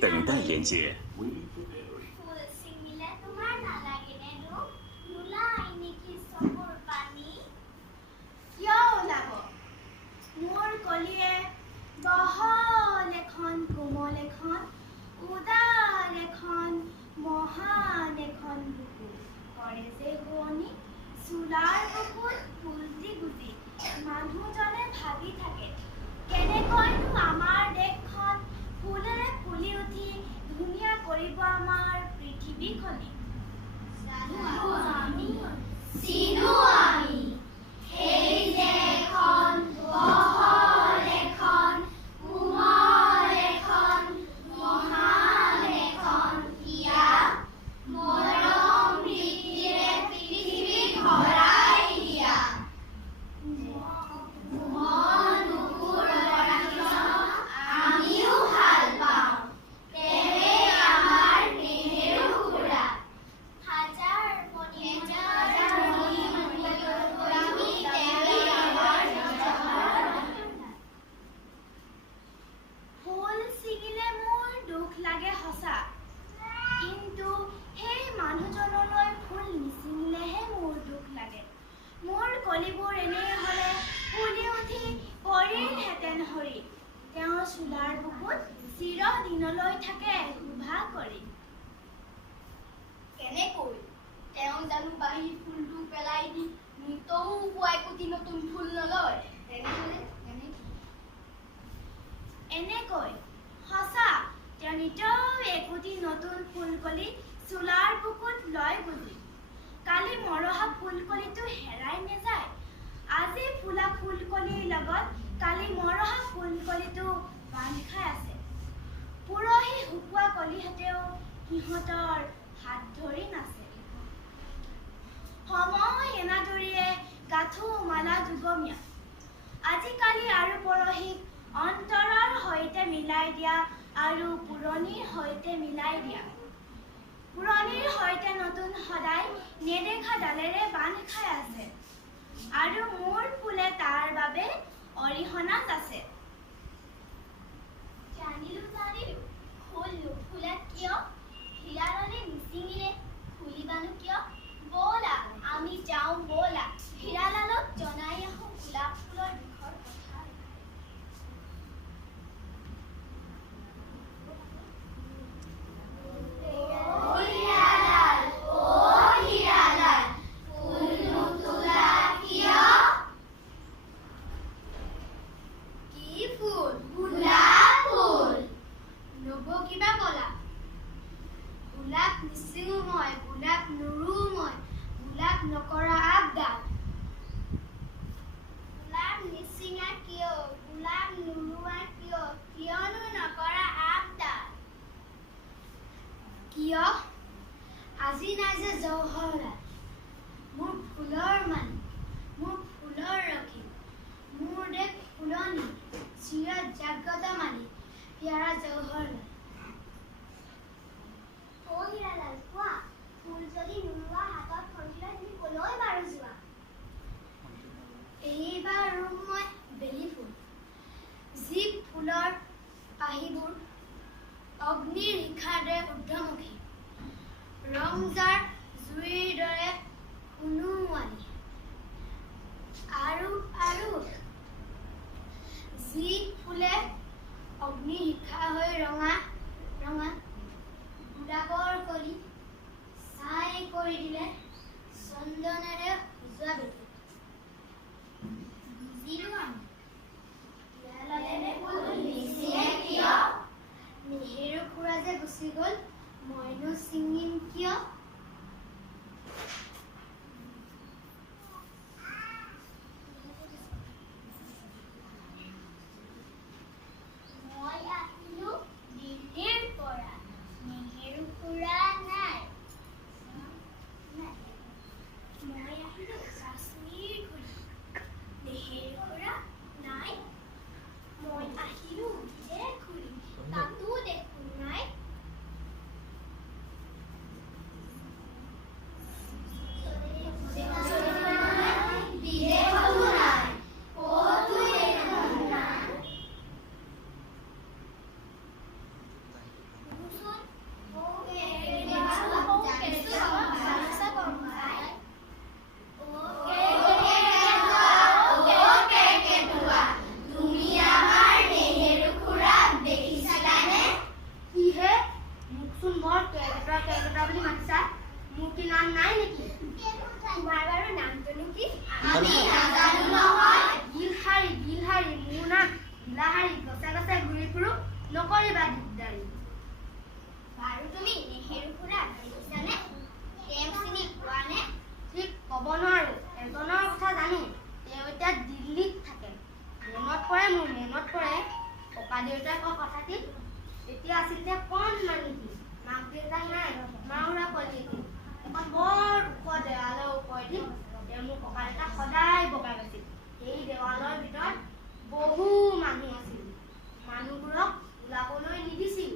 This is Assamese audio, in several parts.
等待连接。বহল এখন কোমল এখন উদাৰ এখন মহান এখন বুকু কৰে যে শুৱনি চোলাৰ বুকুত ফুলটি গুজি মানুহজনে ভাবি থাকে কেনেকৈনো আমাৰ দেশখন ফুলেৰে ফুলি উঠি ধুনীয়া কৰিব আমাৰ পৃথিৱীখনি চিনো আমি সেই যে এখন বহল এখন কোমল এখন মহান এখন হিয়া মৰম প্ৰীতিৰে পৃথিৱী ভৰাই দিয়া মন বুকুৰ পৰাশীজন আমিও ভাল পাওঁ তেৱে আমাৰ নেহেৰু খুৰা হাজাৰ মণি ফুল ছিঙিলে মোৰ দুখ লাগে সঁচা কিন্তু সেই মানুহজনলৈ ফুল নিছিঙিলেহে মোৰ দুখ লাগে মোৰ কলিবোৰ এনে হ'লে ফুলি উঠি পৰিলহেঁতেন হৰি তেওঁৰ চোলাৰ বুকুত চিৰদিনলৈ থাকে শোভা কৰি কেনেকৈ তেওঁ জানো বাহিৰ ফুলটো পেলাই দি নিতৌ পুৱাই কোটি নতুন ফুল নলয় এনেকৈ সঁচা তেওঁ নিতৌ একোটি নতুন ফুলকলি চোলাৰ বুকুত লয় বুজি কালি মৰহা ফুলকলিটো হেৰাই নেযায় আজি ফুলা ফুলকলিৰ লগত কালি মৰহা ফুলকলিটো বান্ধ খাই আছে পুৰহি শুকোৱা কলিহঁতেও সিহঁতৰ হাত ধৰি নাছে সময় এনাদৰিয়ে গাঁঠো মালা যুগমীয়া আজিকালি আৰু পৰহিক অন্তৰৰ সৈতে মিলাই দিয়া আৰু পুৰণিৰ সৈতে মিলাই দিয়া পুৰণিৰ সৈতে নতুন সদায় নেদেখা ডালেৰে বান্ধ খাই আছে আৰু মোৰ ফুলে তাৰ বাবে অৰিহণা আছে জানিলো ফুল নুফুলে কিয় হীৰালালে নিছিঙিলে ফুলিবানো কিয় ব'লা আমি যাওঁ ব'লা হীৰালালক জনাই আহোঁ গোলাপ ফুলৰ বিষৰ কথা আজি নাই যে জহৰলাল মোৰ ফুলৰ মানি মোৰ ফুলৰ ৰখি মোৰ দেশ ফুলনি চিৰ জাগ্ৰত মানি প্যাৰা জহৰলাল হীৰালাল কোৱা ফুল যদি নোলোৱা হাতত খন্তিলৈ তুমি কলৈ বাৰু যোৱা এইবাৰ ৰুম মই বেলি ফুল যি ফুলৰ পাহিবোৰ অগ্নিৰ শিখাৰ দৰে ঊৰ্ধ্বমুখী ৰংজাৰ জুইৰ দৰে সোণোৱালী আৰু যি ফুলে অগ্নি শিখা হৈ ৰঙা গোলাপৰ কলি ছাই কৰি দিলে চন্দনেৰে সজোৱা বেটি বুজিলো দেউতাই কোৱা কথাটি এতিয়া আছিল যে কণমানি শিল। মাক দেউতাক নাই, মাউৰা পোৱালি এটি। এখন বৰ ওখ দেৱালৰ ওপৰেদি তেওঁ মোৰ ককা দেউতা সদায় বগাই গৈছিল। সেই দেৱালৰ ভিতৰত বহু মানুহ আছিল। মানুহবোৰক ওলাবলৈ নিদিছিল।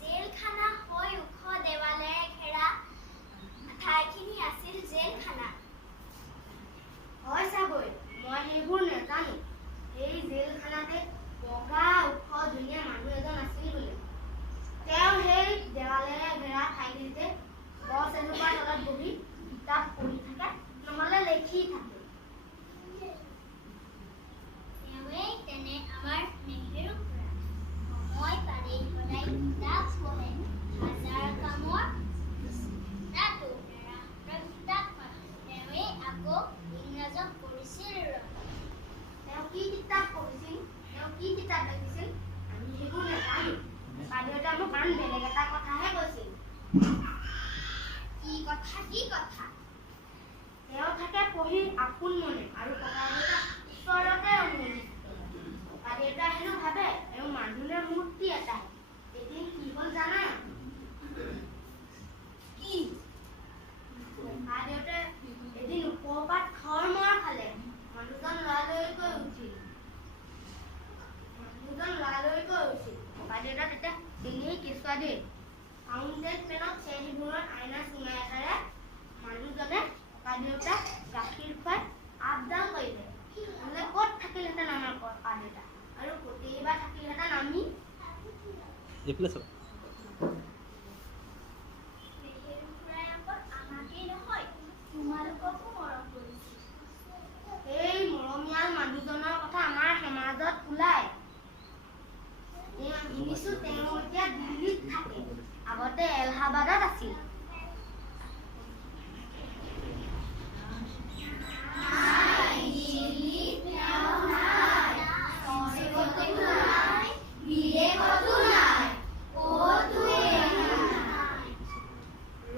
জেলখানা হৈ ওখ দেৱালেৰে ঘেৰা ঠাইখিনি আছিল জেলখানা। হয় চাগৈ, মই সেইবোৰ নাজানো। সেই জেলখানাতে বগা ওখ ধুনীয়া মানুহ এজন আছিল বোলে। তেওঁ সেই দেৱালেৰে ঘেৰা ঠাইখিনিতে গছ এজোপাৰ তলত বহি কিতাপ পঢ়ি থাকে, নহলে লেখি থাকে। তেওঁৱেই তেনে আমাৰ নেহেৰু খুৰা। সময় পালেই সদায় কিতাপ পঢ়ে। হাজাৰ কামৰ তাতো নেৰাহঁতৰ কিতাপখন। তেওঁৱেই আকৌ ইংৰাজক কৰিছিল ৰণ। তেওঁ কি কিতাপ পঢ়িছিল, তেওঁ কি কিতাপ লিখিছিল, আমি সেইবোৰ নাজানো। দেউতাই মোক আন বেলেগ এটা কথাহে কৈছিল। কি কথা কি কথা? তেওঁ থাকে পঢ়ি আপোন মনে আৰু ককা দেউতা ওচৰতে অনুমতি। ককা দেউতাই হেনো ভাবে এওঁ মানুহে মূৰ্তি এটাহে। এদিন কি হ'ল জানা? কি? ককা দেউতাই এদিন ওপৰৰ পৰা থৰমৰ খালে। মানুহজন লৰালৰিকৈ উঠিল। ককা দেউতা তেতিয়া এনেই কেঁচুৱা দেই। ফাউণ্টেন পেনত চেৰীবোৰত আইনা চুঙা এটাৰে মানুহজনে ককা দেউতাক গাখীৰ খুৱাই আপডাল কৰিলে। নহ'লে ক'ত থাকিলহেঁতেন আমাৰ ককা দেউতা, আৰু গোটেইবাৰ থাকিলহেঁতেন আমি। নেহেৰু খুৰাই অকল আমাকেই নহয়, তোমালোককো মৰম কৰিছিল। এই মৰমীয়াল মানুহজনৰ কথা আমাৰ সমাজত ওলায়। শুনিছো তেওঁ এতিয়া দিল্লীত থাকে, আগতে এলাহাবাদত আছিল।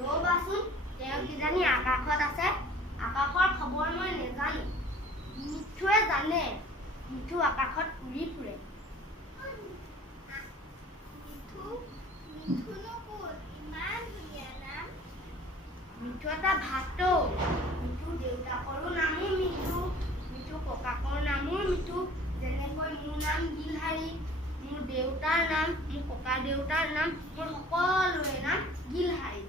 ৰবাচোন, তেওঁ কিজানি আকাশত আছে। আকাশৰ খবৰ মই নেজানো। মিঠুৱে জানে। মিঠু আকাশত উৰি ফুৰে। মিঠুনো কোন? ইমান ধুনীয়া নাম। মিঠু এটা ভাটৌ। মিঠু দেউতাকৰো নামো মিঠু, মিঠু ককাকৰ নামো মিঠু। যেনেকৈ মোৰ নাম গিলহাৰী, মোৰ দেউতাৰ নাম, মোৰ ককা দেউতাৰ নাম, মোৰ সকলোৰে নাম গিলহাৰী।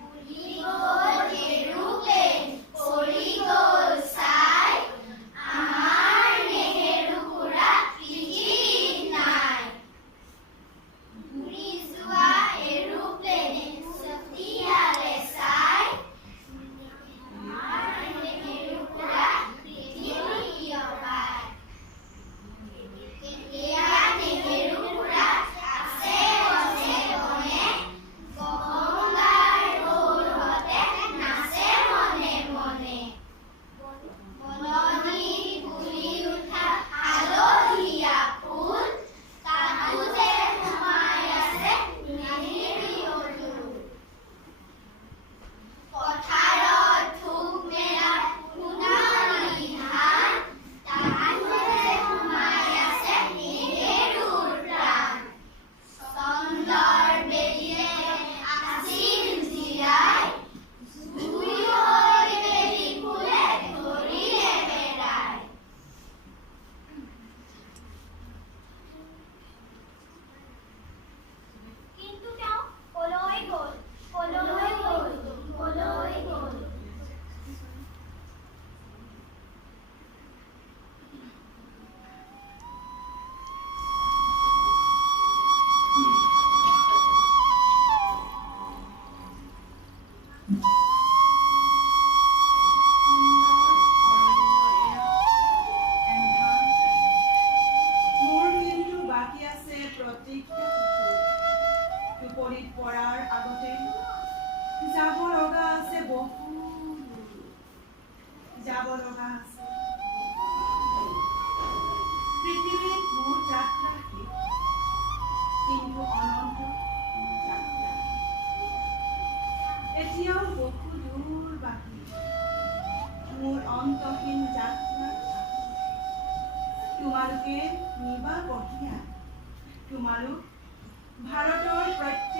বুলিব ধেৰু কষ্টহীন যাত্ৰা তোমালোকে নিবা বহিয়া তোমালোক ভাৰতৰ প্ৰত্যেক